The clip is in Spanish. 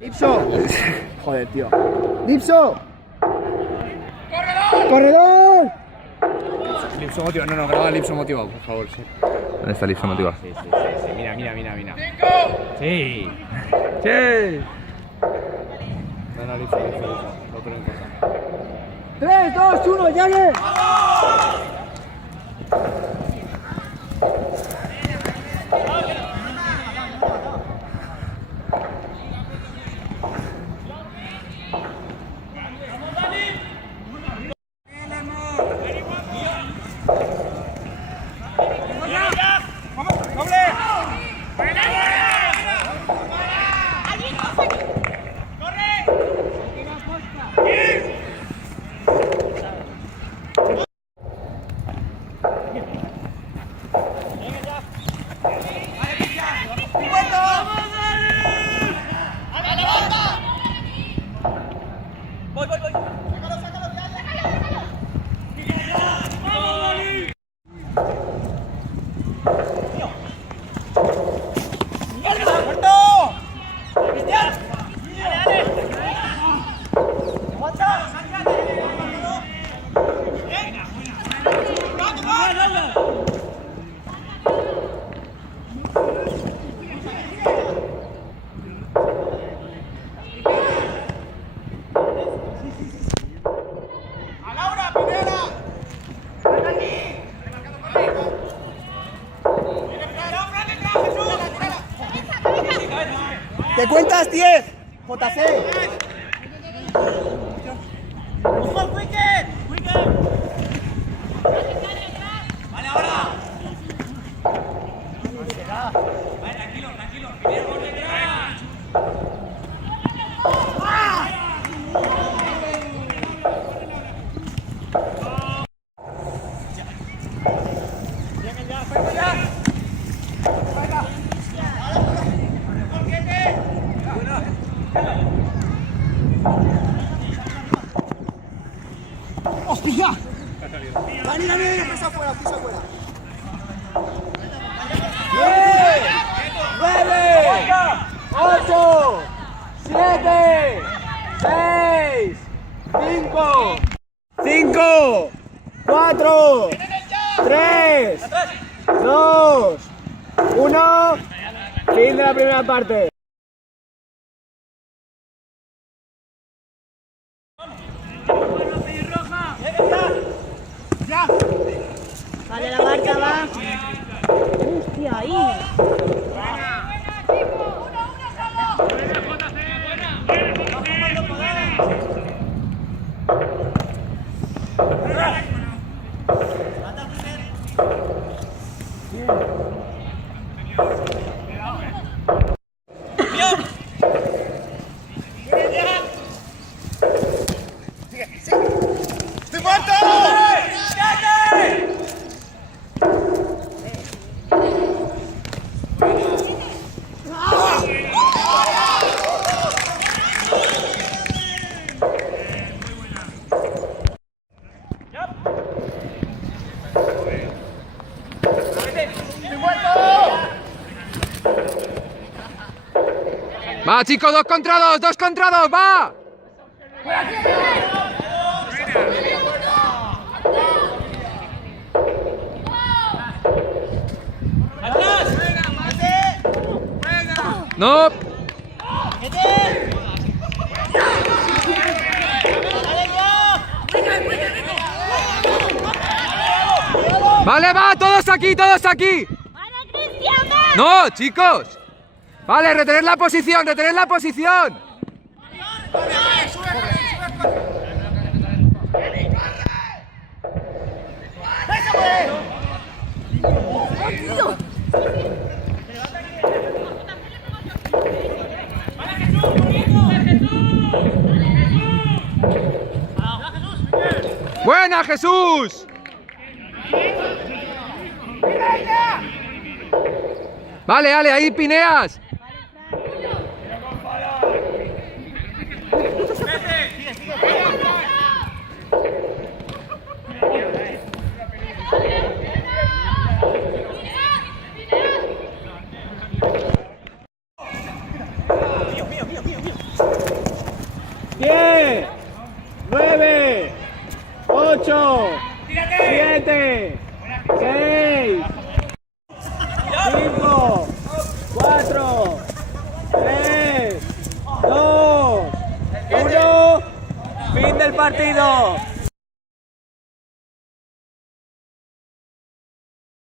Lipso. Joder, tío. Lipso. ¡Corredor! Lipso motiva, no, graba Lipso motiva, por favor, sí. ¿Dónde está Lipso motiva? Sí. Mira. Sí. ¡Sí! No, Lipso. Lo que no importa. 3, 2, 1, ¡llegue! ¿Te cuentas 10? JC. Vale, ahora. Vale, tranquilo. Primero gol detrás. ¡Hostia! Dani, pisa afuera. 10, 9, 8, 7, 6, 5, 4, 3, 2, 1. Fin de la primera parte. Vale, la marca va. Hostia, ahí. ¡Estoy muerto! ¡Va, chicos! ¡2 contra 2! ¡Va! ¡No! Vale, va, todos aquí. No, chicos. Vale, retener la posición. ¡Buena, Jesús! Vale, ahí Pineas. 10, 9, 8, 7, 6, 5, 4, 3, 2, 1. Fin del partido.